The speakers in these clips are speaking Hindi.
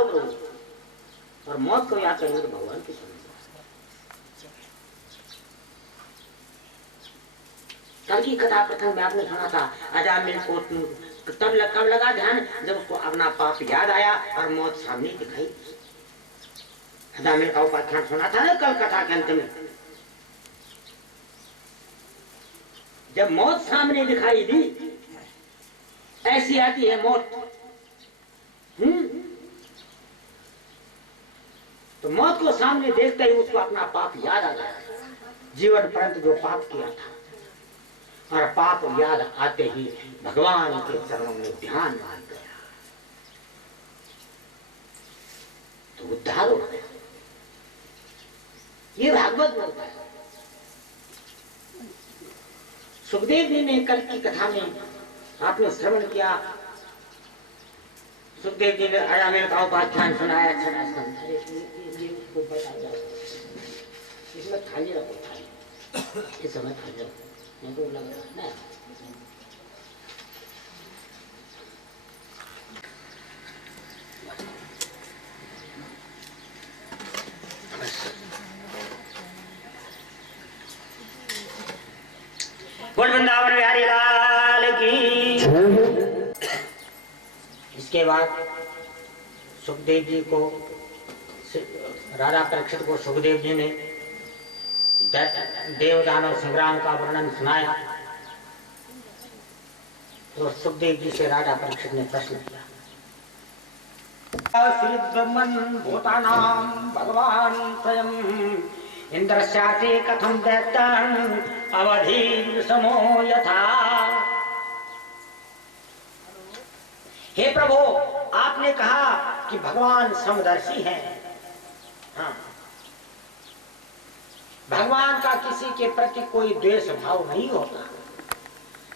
बचाव करो और मौत को याद करेंगे तो भगवान की शरण। कल की कथा प्रथम में आपने सुना था, अजामिल को तब कब लगा ध्यान जब उसको अपना पाप याद आया और मौत सामने दिखाई। अजामिल का उपाख्यान सुना था ना कल कथा के अंत में। जब मौत सामने दिखाई दी, ऐसी आती है मौत। तो मौत को सामने देखते ही उसको अपना पाप याद आ गया, जीवन पर्यंत जो पाप किया था। और पाप याद आते ही भगवान के चरणों में ध्यान मान गया तो उद्धार हो गया। ये भागवत बोलता है। सुखदेव जी ने कल की कथा में आपने श्रवण किया, सुखदेव जी ने अजामिल का उपाख्यान सुनाया। छठा स्कंध इसमें थाली रखो, थाली इस समय थाली रखो, नहीं तो लग रहा है। बोल वृंदावन बिहारी लाल की। इसके बाद सुखदेव जी को, राजा परीक्षित को सुखदेव जी ने देवदानव संग्राम का वर्णन सुनाया। तो सुखदेव जी से राजा परीक्षित ने प्रश्न किया, भूतानां भगवान स्वयं इंद्रस्याति कथम दैत्यं अवधि समो यथा। हे प्रभु, आपने कहा कि भगवान समदर्शी हैं। हाँ, भगवान का किसी के प्रति कोई द्वेष भाव नहीं होता,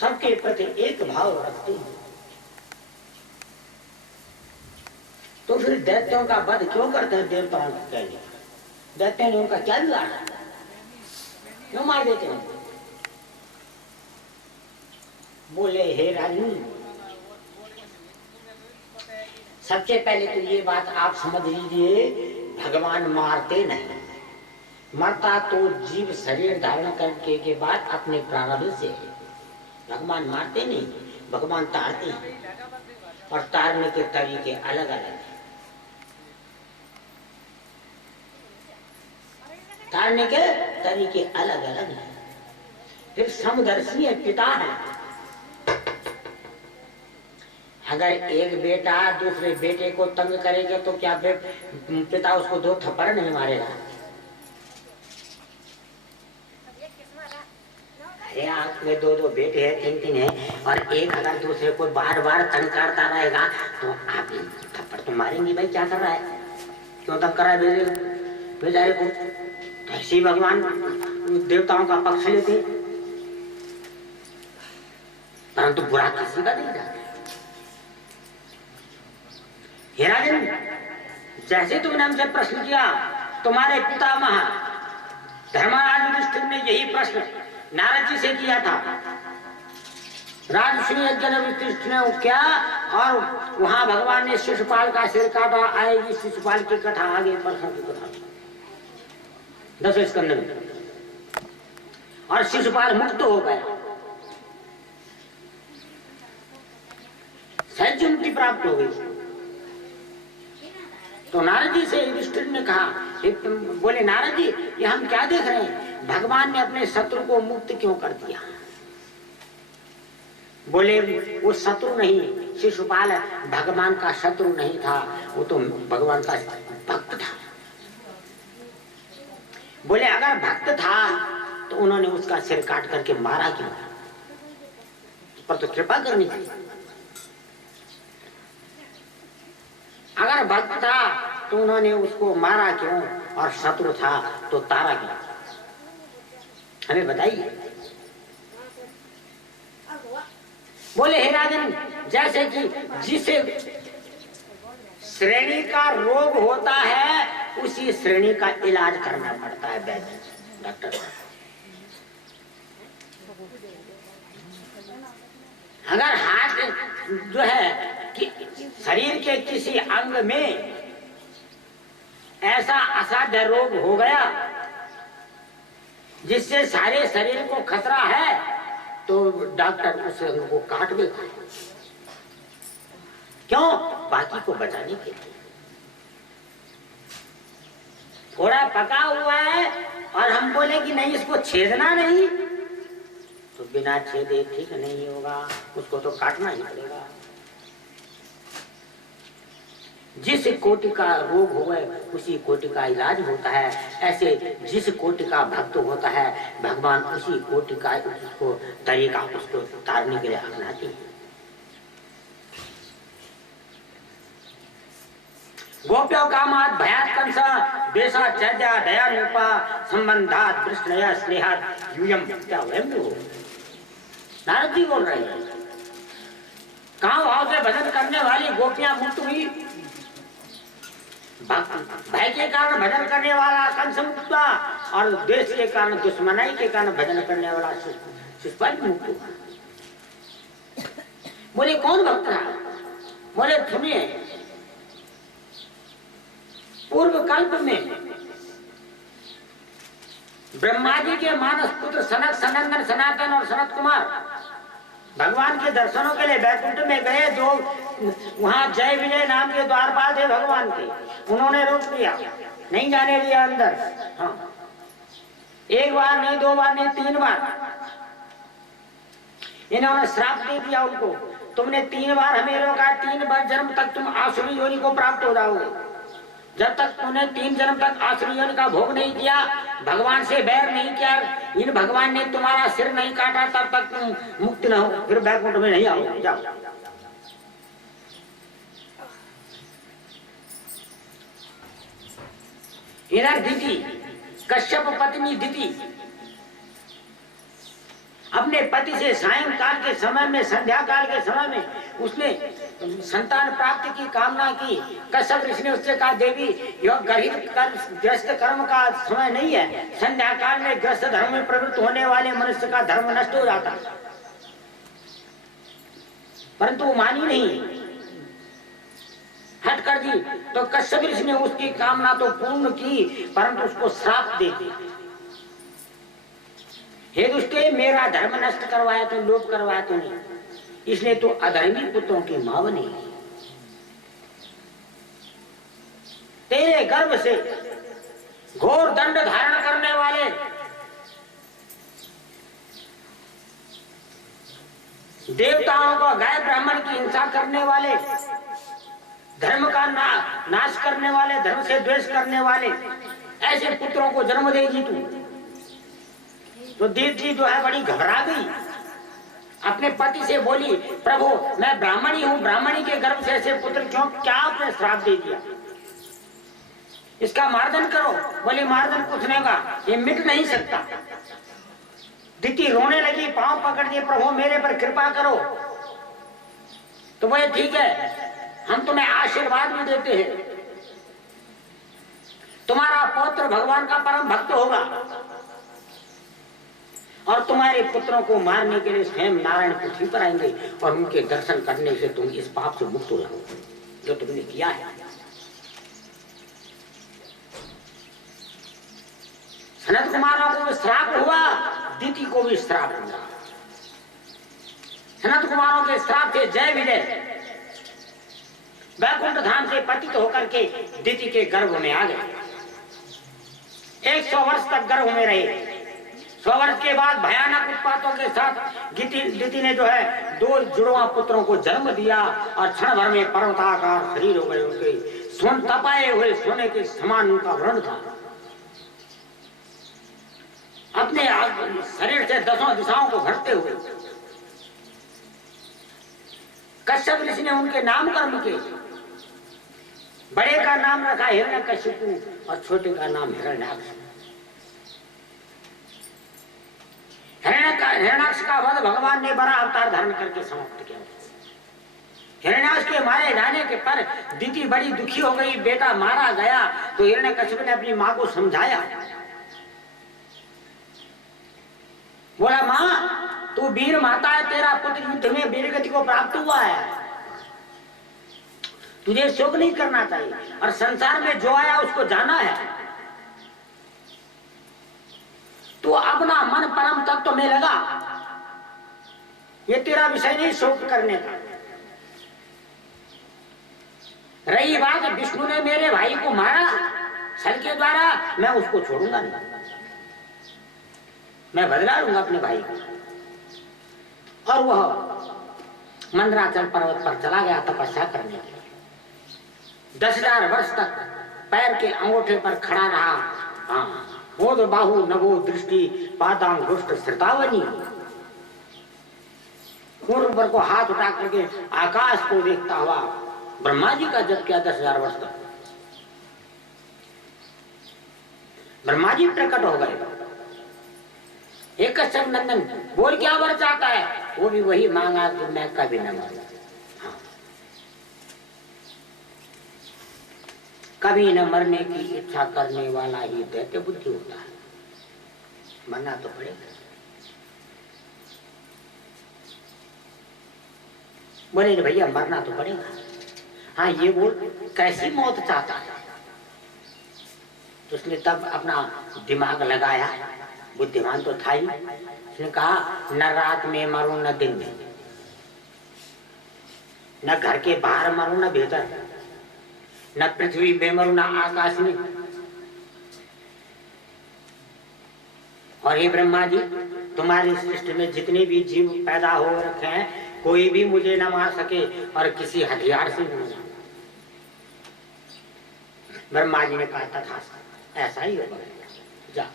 सबके प्रति एक भाव रखते हैं। तो फिर दैत्यों का वध क्यों करते हैं देवताओं के लिए? दैत्यों ने उनका क्या बिगाड़ा? क्यों मार देते हैं? बोले, हे रानी, सबसे पहले तो ये बात आप समझ लीजिए, भगवान मारते नहीं। मरता तो जीव शरीर धारण करने के बाद अपने प्रारब्ध से। भगवान मारते नहीं, भगवान तारते हैं, और तारने के तरीके अलग अलग हैं। तारने के तरीके अलग अलग हैं। फिर समदर्शी है, पिता है। अगर एक बेटा दूसरे बेटे को तंग करेगा तो क्या पिता उसको 2 थप्पड़ नहीं मारेगा? अरे आपके 2 बेटे हैं, 3 हैं, और एक अगर दूसरे को बार बार तंग करता रहेगा तो आप थप्पड़ तो मारेंगे। भाई क्या कर रहा है, क्यों तंग कर रहा है बेचारे को? ऐसे भगवान देवताओं का पक्ष लेते, परंतु बुरा किसी का नहीं जाता। हे राजन, जैसे तुमने हमसे प्रश्न किया, तुम्हारे पितामह धर्मराज युधिष्ठिर ने यही प्रश्न नारद जी से किया था। राजर्षि यज्ञ ने किया, और वहां भगवान ने शिशुपाल का सिर काटा। आएगी शिशुपाल की कथा आगे, परसों की कथा 10वें स्कंद में। और शिशुपाल मुक्त हो गया, सहज मुक्ति प्राप्त हो गई। तो नारद जी से युधिष्ठिर ने कहा, बोले नारद जी, ये हम क्या देख रहे हैं, भगवान ने अपने शत्रु को मुक्त क्यों कर दिया? बोले, वो शत्रु नहीं, शिशुपाल भगवान का शत्रु नहीं था, वो तो भगवान का भक्त था। बोले, अगर भक्त था तो उन्होंने उसका सिर काट करके मारा क्यों? पर तो कृपा करनी चाहिए। अगर भक्त था तो उन्होंने उसको मारा क्यों, और शत्रु था तो तारा क्यों? हमें बताइए। बोले, हे राजन, जैसे कि जिसे श्रेणी का रोग होता है उसी श्रेणी का इलाज करना पड़ता है वैद्य डॉक्टर। अगर हार्ट जो है कि शरीर के किसी अंग में ऐसा असाध्य रोग हो गया जिससे सारे शरीर को खतरा है, तो डॉक्टर उस अंग को काट देगा। क्यों? बाकी को बचाने के लिए। थोड़ा पका हुआ है और हम बोले कि नहीं इसको छेदना नहीं, तो बिना छेदे ठीक नहीं होगा, उसको तो काटना ही पड़ेगा। जिस कोटि का रोग हो उसी कोटि का इलाज होता है। ऐसे जिस कोटि का भक्त होता है भगवान उसी कोटि का उसको तरीका उसको उतारने के लिए अपनाते हैं। गोप्यो कामात् भयात् कंस देशात् चर्या दया रूपा संबंधात् कृष्णया स्नेहात् यूयम क्या वयम हो। नारद जी बोल रहे हैं, काम भाव से भजन करने वाली गोपियां मुक्त हुई, भय के कारण भजन करने वाला कंस मुक्त हुआ, और देश के कारण दुश्मनाई के कारण भजन करने वाला शिशुपाल मुक्त हुआ। बोले कौन भक्त रहा? बोले सुनिए, पूर्व कल्प में ब्रह्मा जी के मानस पुत्र सनक, सनंदन, सनातन और सनत कुमार भगवान के दर्शनों के लिए बैकुंठ में गए। जो वहां जय विजय नाम के द्वारपाल थे भगवान के, उन्होंने रोक दिया, नहीं जाने दिया अंदर। हाँ, एक बार नहीं, दो बार नहीं, 3 बार इन्होंने श्राप दे दिया उनको, तुमने 3 बार हमें रोका, 3 बार जन्म तक तुम आसुरी योनि को प्राप्त हो जाओगे। जब तक तूने 3 जन्म तक आसुरी योनि का भोग नहीं किया, भगवान से बैर नहीं किया, इन भगवान ने तुम्हारा सिर नहीं काटा, तब तक तुम मुक्त न हो, फिर बैकुंठ में नहीं आओ। जाओ। इधर दिति, कश्यप पत्नी दिति अपने पति से सायंकाल के समय में, संध्या काल के समय में उसने संतान प्राप्ति की कामना की। कश्यप ऋषि ने उससे कहा, देवी यह गर्हित ग्रस्त कर्म का समय नहीं है, संध्या काल में ग्रस्त धर्म में प्रवृत्त होने वाले मनुष्य का धर्म नष्ट हो जाता है। परंतु वो मानी नहीं, हट कर दी। तो कश्यप ऋषि ने उसकी कामना तो पूर्ण की, परंतु उसको श्राप दे दिया। हे दुष्टे, मेरा धर्म नष्ट करवाया तो, लोभ करवाया तो नहीं, इसलिए तो अधर्मी पुत्रों की मां बनी। तेरे गर्भ से घोर दंड धारण करने वाले देवताओं को, गाय ब्राह्मण की हिंसा करने वाले, धर्म का नाश करने वाले, धर्म से द्वेष करने वाले ऐसे पुत्रों को जन्म देगी तू। तो देवती जो है बड़ी घबरा गई, अपने पति से बोली, प्रभु मैं ब्राह्मणी हूँ, ब्राह्मणी के गर्भ से ऐसे पुत्र क्यों, क्या आपने श्राप दे दिया, इसका मार्जन करो। बोले मार्जन कुछ नहीं का, ये मिट नहीं सकता। दिति रोने लगी, पांव पकड़ दिए, प्रभु मेरे पर कृपा करो। तो बोले ठीक है, हम तुम्हें आशीर्वाद भी देते हैं, तुम्हारा पौत्र भगवान का परम भक्त होगा और तुम्हारे पुत्रों को मारने के लिए स्वयं नारायण पृथ्वी पर आएंगे, और उनके दर्शन करने से तुम इस पाप से मुक्त हो जाओगे जो तुमने किया है। सनत कुमारों को भी श्राप हुआ, दिति को भी श्राप हुआ। सनत कुमारों के श्राप से जय विजय वैकुंठ धाम से पतित होकर के दिति के गर्भ में आ गए। 100 वर्ष तक गर्भ में रहे। 100 वर्ष के बाद भयानक उत्पातों के साथ दिति ने जो है 2 जुड़वा पुत्रों को जन्म दिया, और क्षण भर में पर्वताकार शरीर हो गए। उनके सोन तपाए हुए सोने के समान उनका वर्ण था। अपने शरीर से 10 दिशाओं को भरते हुए कश्यप ऋषि ने उनके नामकरण किए। बड़े का नाम रखा हिरण्यकशिपु और छोटे का नाम हिरण्याक्ष। हिरण्याक्ष का वध भगवान ने बड़ा अवतार धारण करके समाप्त किया। हिरण्याक्ष के मारे जाने के पर दिति बड़ी दुखी हो गई, बेटा मारा गया। तो हिरण्यकशिपु ने अपनी मां को समझाया, बोला मां तू वीर माता है, तेरा पुत्र युद्ध में वीर गति को प्राप्त हुआ है, तुझे शोक नहीं करना चाहिए, और संसार में जो आया उसको जाना है। तो अपना मन परम तत्व में लगा, ये तेरा विषय नहीं शोक करने का। रही बात विष्णु ने मेरे भाई को मारा छल के द्वारा, मैं उसको छोड़ूंगा नहीं, मैं बदला लूंगा अपने भाई को। और वह मंदराचल पर्वत पर चला गया तपस्या करने के लिए। 10,000 वर्ष तक पैर के अंगूठे पर खड़ा रहा। हाँ, बोध बाहु नभो दृष्टि पादांगुष्ठ श्रुतावनी। पूर्व को हाथ उठा करके आकाश को देखता हुआ ब्रह्मा जी का जप किया 10,000 वर्ष तक। ब्रह्मा जी प्रकट हो गए। एक कश्यप नंदन बोल क्या वर चाहता है, वो भी वही मांगा कि मैं कभी न मरूं। हाँ। कभी न मरने की इच्छा करने वाला ही दैत्य बुद्धि होता है, मरना तो पड़ेगा। बोले भैया मरना तो पड़ेगा। हाँ, ये बोल कैसी मौत चाहता है। तो उसने तब अपना दिमाग लगाया, बुद्धिमान तो था ही। उसने कहा न रात में मरूं न दिन में, न घर के बाहर मरूं न भीतर, न पृथ्वी में मरूं न आकाश में। और ये ब्रह्मा जी, तुम्हारी सृष्टि में जितने भी जीव पैदा हो रखे हैं, कोई भी मुझे न मार सके और किसी हथियार से भी न। ब्रह्मा जी ने कहा तथास्तु, ऐसा ही होगा। जा।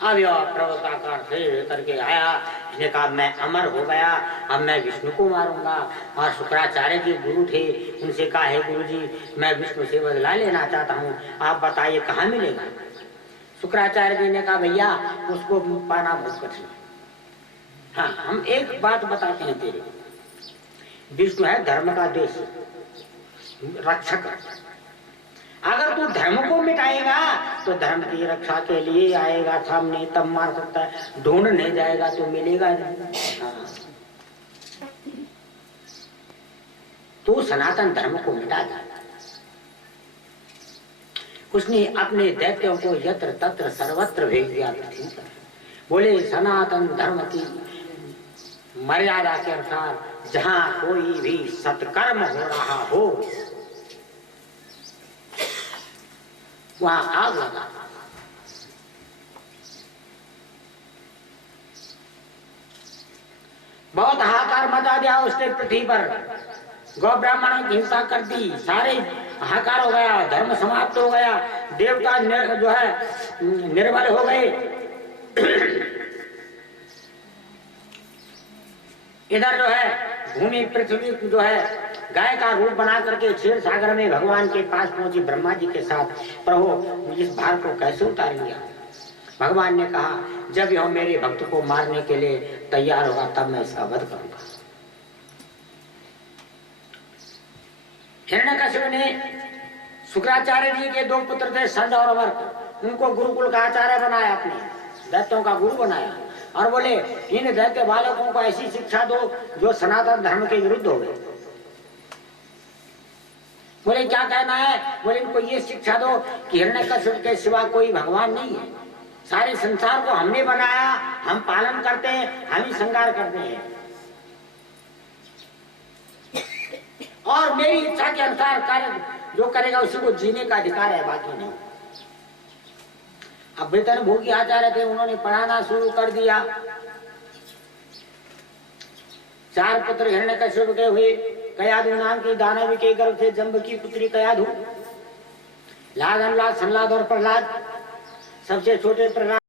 अब यह पर्वताकार से करके आया, उसने कहा मैं अमर हो गया, अब मैं विष्णु को मारूंगा। और शुक्राचार्य जी गुरु थे, उनसे कहा है गुरु जी मैं विष्णु से बदला लेना चाहता हूँ, आप बताइए कहाँ मिलेगा। शुक्राचार्य जी ने कहा भैया उसको पाना बहुत कठिन है। हाँ, हम एक बात बताते हैं तेरे, विष्णु है धर्म का देश रक्षक। अगर तू धर्म को मिटाएगा तो धर्म की रक्षा के लिए आएगा सामने, तब मार सकता है। ढूंढने जाएगा तो मिलेगा नहीं। हाँ। तू सनातन धर्म को मिटा दे। उसने अपने दैत्यों को यत्र तत्र सर्वत्र भेज दिया पृथ्वी पर। बोले सनातन धर्म की मर्यादा के अनुसार जहां कोई भी सत्कर्म हो रहा हो वहां आग लगा। बहुत हाहाकार मचा दिया उसने पृथ्वी पर, गौ ब्राह्मणों की हिंसा कर दी, सारे हाहाकार हो गया, धर्म समाप्त हो गया, देवता जो है निर्बल हो गए। इधर जो है भूमि पृथ्वी जो है गाय का रूप बना करके क्षीर सागर में भगवान के पास पहुंची ब्रह्मा जी के साथ, प्रभु इस भार को कैसे उतारेंगे। भगवान ने कहा जब यह मेरे भक्त को मारने के लिए तैयार होगा तब मैं इसका वध करूंगा। हिरण्यकशिप ने शुक्राचार्य जी के 2 पुत्र थे संज और अमर, उनको गुरुकुल का आचार्य बनाया, अपने दैत्यों का गुरु बनाया और बोले इन दैत्य बालकों को ऐसी शिक्षा दो जो सनातन धर्म के विरुद्ध हो गए। बोले क्या कहना है। बोले इनको ये शिक्षा दो कि हिरण्यकशिप के सिवा कोई भगवान नहीं है, सारे संसार को हमने बनाया, हम पालन करते हैं, हम ही श्रृंगार करते हैं और मेरी इच्छा के अनुसार कार्य जो करेगा उसी को जीने का अधिकार है, बाकी नहीं। अब वेतन भोगी आचार्य थे, उन्होंने पढ़ाना शुरू कर दिया। 4 पुत्र हिरण्यकशिप के हुए। कयाधु नाम की दानव के गर्भ से जंब की पुत्री कयाधु, लाद अनुलाद संलाद और प्रहलाद, सबसे छोटे प्रहलाद